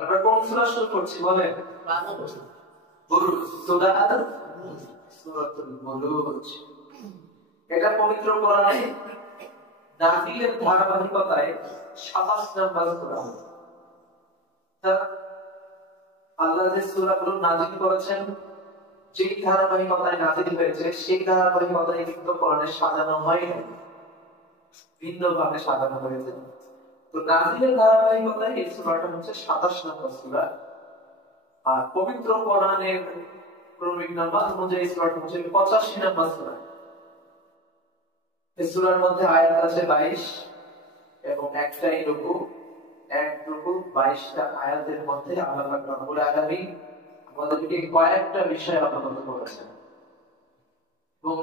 আমরা কোন সূরা শুরু করছি বলেন? বুরুজ। সূরাতুল বুরুজ। এটা পবিত্র কোরআনে নাযিলের ধারাবাহিকতায় 27 নম্বর সূরা। আল্লাহ যে সূরাগুলো নাযিল করেছেন, যে ধারাবাহিকতায় নাযিল হয়েছে সেই ধারাবাহিকতায় কিন্তু কোরআনে সাজানো হয়নি, ভিন্নভাবে সাজানো হয়েছে। তো নাযিলের ধারাবাহিকতায় এই সূরাটা হচ্ছে 27 নম্বর সূরা। আর পবিত্র কোরআনের ক্রমিক নাম্বার অনুযায়ী সূরাটা হচ্ছে 85 নম্বর সূরা। এই সূরার মধ্যে আয়াত আছে 22 এবং একটাই রুকু। এক রুকু 22টা আয়াতের মধ্যে আল্লাহ পাক রব্বুল আলামিন আমাদেরকে কয়েকটা বিষয় অবগত করেছেন এবং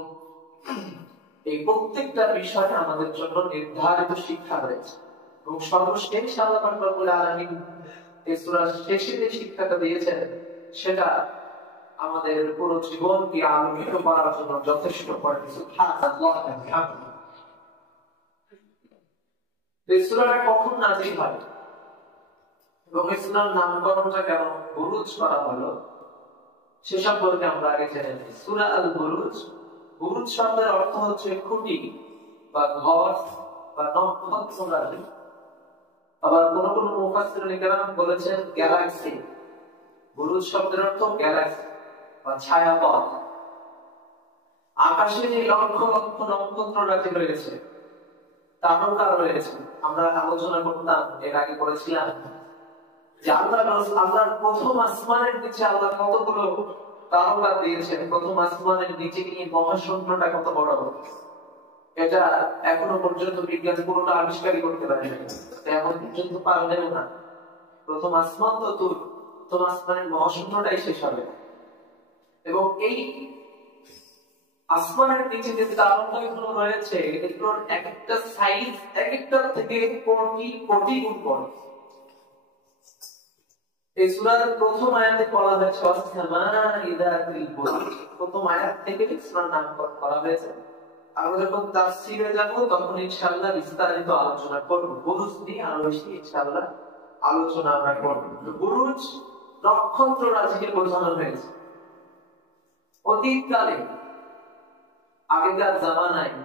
এই প্রত্যেকটা বিষয়ে আমাদের জন্য নির্ধারিত শিক্ষা রয়েছে। এবং সর্বশেষ আল্লাহ পাক রব্বুল আলামিন এই সূরার শেষে যে শিক্ষাটা দিয়েছেন সেটা আমাদের পুরো জীবনকে আলোকিত করার জন্য যথেষ্ট করে। সুবহানাল্লাহ। এই সূরাটা কখন নাযিল হয় এবং এই সূরার নামকরণটা কেন বুরুজ করা হলো সে সম্পর্কে আমরা আগে জেনে নিই। সূরা আল বুরুজ, বুরুজ শব্দের অর্থ হচ্ছে খুঁটি বা ঘর বা নক্ষত্ররাজি। আবার কোন কোন মুফাসসিরিন কেরাম বলেছেন গ্যালাক্সি। বুরুজ শব্দের অর্থ গ্যালাক্সি বা ছায়াপথ। আকাশে যে লক্ষ লক্ষ নক্ষত্ররাজি রয়েছে, তারকা রয়েছে, আমরা আলোচনা করতাম, এর আগে করেছিলাম যে আল্লাহর প্রথম আসমানের নিচে আল্লাহ কতগুলো তারকা দিয়েছেন। প্রথম আসমানের নিচে নিয়ে মহাশূন্যটা কত বড়, এটা এখনো পর্যন্ত বিজ্ঞান পুরোটা আবিষ্কারই করতে পারেনি, এখন পর্যন্ত পারলেও না। প্রথম আসমান তো দূর, প্রথম আসমানের মহাশূন্যটাই শেষ হবে। এবং এই আসমানের নিচে যে তারকাগুলো রয়েছে এগুলোর এক একটা সাইজ এক একটার থেকে কোটি কোটি গুণ বড়। এই সূরার প্রথম আয়াতে বলা হয়েছে ওয়াস-সামা'i-যাতিল বুরুজ। প্রথম আয়াত থেকে সূরার নামকরণ করা হয়েছে। আমরা যখন তাফসীরে যাব তখন ইনশাআল্লাহ বিস্তারিত আলোচনা করব। বুরুজ নিয়ে আরো বেশি ইনশাআল্লাহ আলোচনা আমরা করব। বুরুজ নক্ষত্র রাশিকে বোঝানো হয়েছে। অতীতকালে আগেকার জামানায়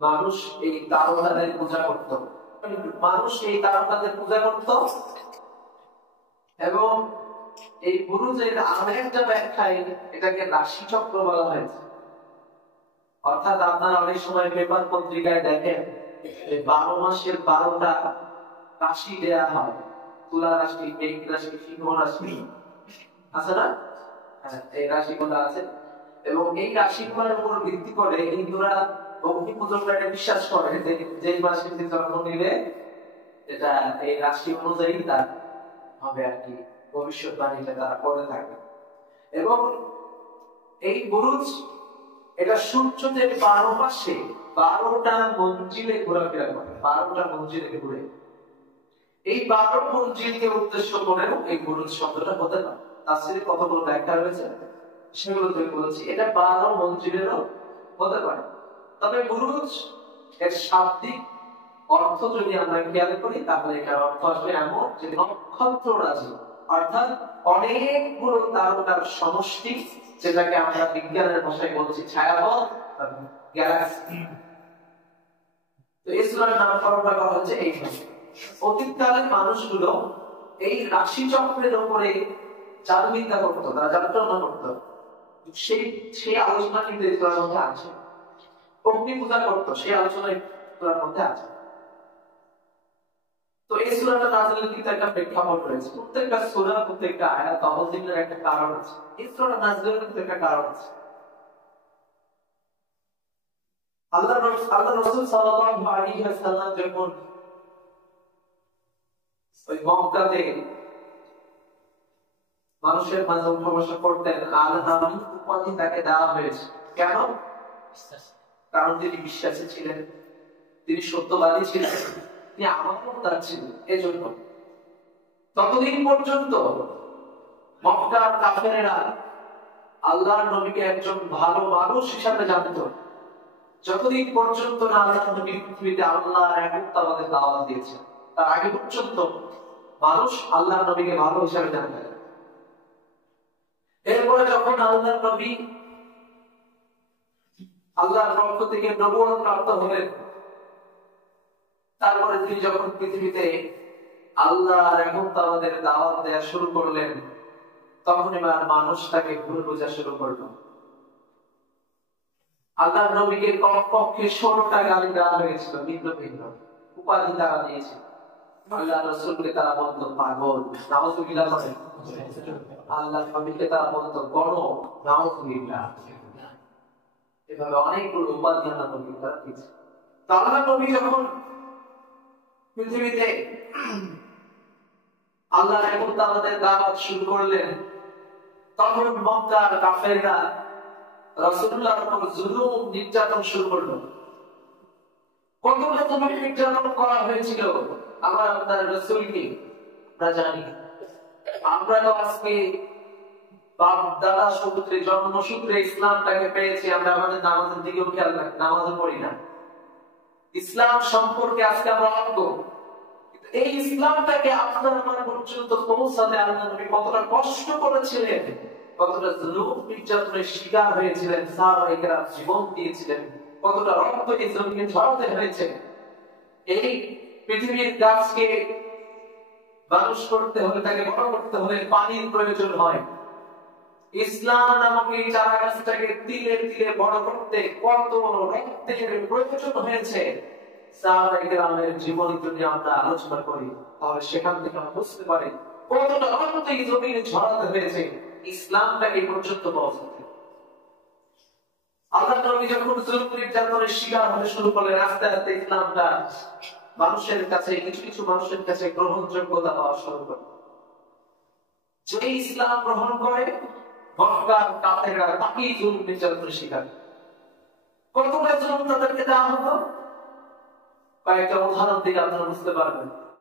মানুষ এই তারকাদের পূজা করত, এবং এই বুরুজের আরেকটা ব্যাখ্যায় এটাকে রাশি চক্র বলা হয়েছে। অর্থাৎ আপনারা অনেক সময় পেপার পত্রিকায় দেখেন 12 মাসের 12টা রাশি দেয়া হয়, তুলা রাশি, মেঘ রাশি, সিংহ রাশি আছে না? এই রাশিগুলো আছে এবং এই রাশিগুলোর উপর ভিত্তি করে হিন্দুরা অগ্নি পূজকরা বিশ্বাস করে যে যে মাসে জন্ম নিলে এটা এই রাশি অনুযায়ী তার হবে আর কি, ভবিষ্যৎবাণীটা তারা করে থাকে। এবং এই বুরুজ এটা সূর্য যে 12 মাসে 12টা মঞ্জিলে ঘোরাফেরা করে, 12টা মঞ্জিলে ঘুরে, এই 12 মঞ্জিলকে উদ্দেশ্য করে এই বুরুজ শব্দটা হতে পারে। তাফসীরে কতগুলো ব্যাখ্যা রয়েছে সেগুলো থেকে বলছি। এটা 12 মঞ্জিলেরও হতে পারে। তবে বুরুজ এর শাব্দিক অর্থ যদি আমরা খেয়াল করি তাহলে এটার অর্থ আসবে এমন যে নক্ষত্র রাশি, অর্থাৎ অনেকগুলো তারকার সমষ্টি, যেটাকে আমরা বিজ্ঞানের ভাষায় বলছি ছায়াপথ, গ্যালাক্সি। তো এই সূরার নামকরণটা করা হচ্ছে এইভাবে। অতীতকালের মানুষগুলো এই রাশি চক্রের উপরে জাদুবিদ্যা করতো, তারা জাদুটনা করতো। সেই আলোচনা কিন্তু এই সূরার মধ্যে আছে। অগ্নি পূজা করতো, সেই আলোচনা এই সূরার মধ্যে আছে। তো এই সূরাটা নাযিলের কিন্তু একটা প্রেক্ষাপট রয়েছে। প্রত্যেকটা সূরা, প্রত্যেকটা আয়াত অবতীর্ণের একটা কারণ আছে। এই সূরাটা নাযিলের কিন্তু একটা কারণ আছে। আল্লাহ রাসূল সাল্লাল্লাহু আলাইহি ওয়াসাল্লাম যখন ওই মক্কাতে মানুষের মাঝে প্রবেশ করতেন, আল-আমিন উপাধি তাকে দেওয়া হয়েছে। কেন? কারণ তিনি বিশ্বাসী ছিলেন, তিনি সত্যবাদী ছিলেন, তিনি আমানতদার ছিলেন। এজন্য ততদিন পর্যন্ত মক্কার কাফেরেরা আল্লাহর নবীকে একজন ভালো মানুষ হিসাবে জানত, যতদিন পর্যন্ত না আল্লাহর নবী পৃথিবীতে আল্লাহর একত্ববাদের দাওয়াত দিয়েছেন। তার আগে পর্যন্ত মানুষ আল্লাহ নবীকে ভালো হিসাবে জানতেন। এরপরে যখন আল্লাহ নবী আল্লাহর পক্ষ থেকে নবুয়ত প্রাপ্ত হলেন, তারপরে তিনি যখন পৃথিবীতে আল্লাহর একাত্মবাদের দাওয়াত দেওয়া শুরু করলেন, তখন এবার মানুষ তাকে ভুল বোঝা শুরু করলো। আল্লাহর নবীকে কমপক্ষে 16টা গালি দেওয়া হয়েছিল, ভিন্ন ভিন্ন উপাধি তারা দিয়েছে। আল্লাহ রাসূলকে তারা বলতো পাগল, নাউযুবিল্লাহ বলেন। আল্লাহর নবীকে তারা বলতো গণক, নাউযুবিল্লাহ। এভাবে অনেকগুলো উপাধি আল্লাহ নবী তারা দিয়েছে। তো আল্লাহ নবী যখন পৃথিবীতে আল্লাহর একাত্মবাদের দাওয়াত শুরু করলেন, তখন মক্কার কাফেররা রাসূলুল্লাহর উপর জুলুম নির্যাতন শুরু করলো। কত রকমের নির্যাতন করা হয়েছিল আমার আপনার রাসূলকে আমরা জানি। আমরা তো আজকে বাপ দাদা সূত্রে জন্মসূত্রে ইসলামটাকে পেয়েছি, আমরা আমাদের নামাজের দিকেও খেয়াল রাখি, নামাজও পড়ি না। ইসলাম সম্পর্কে আজকে আমরা অজ্ঞ। এই ইসলামটাকে আপনার আমার পর্যন্ত পৌঁছাতে আল্লাহ নবী কতটা কষ্ট করেছিলেন, কতটা জুলুম নির্যাতনের শিকার হয়েছিলেন, সাহাবায়ে কেরাম জীবন দিয়েছিলেন, কতটা রক্ত এই জমিনে ঝরাতে হয়েছে। এই পৃথিবীর গাছকে মানুষ করতে হলে, তাকে বড় করতে হলে পানির প্রয়োজন হয়। ইসলাম নামক এই চারা গাছটাকে তিলে তিলে বড় করতে কত রক্তের প্রয়োজন হয়েছে, সাহাবায়ে কেরামের জীবন যদি আমরা আলোচনা করি, তাহলে সেখান থেকে আমরা বুঝতে পারি কতটা রক্ত এই জমিনে ঝরাতে হয়েছে ইসলামটাকে এই পর্যন্ত পৌঁছাতে। আল্লাহ নবী যখন জুলুম নির্যাতনের শিকার হতে শুরু করলেন, আস্তে আস্তে ইসলামটা মানুষের কাছে, কিছু কিছু মানুষের কাছে গ্রহণযোগ্যতা পাওয়া শুরু করে। যে ইসলাম গ্রহণ করে মক্কার কাফেররা তাকেই জুলুম নির্যাতনের শিকার। কতটা জুলুম তাদেরকে দেওয়া হতো, কয়েকটা উদাহরণ দিলে আপনারা বুঝতে পারবেন।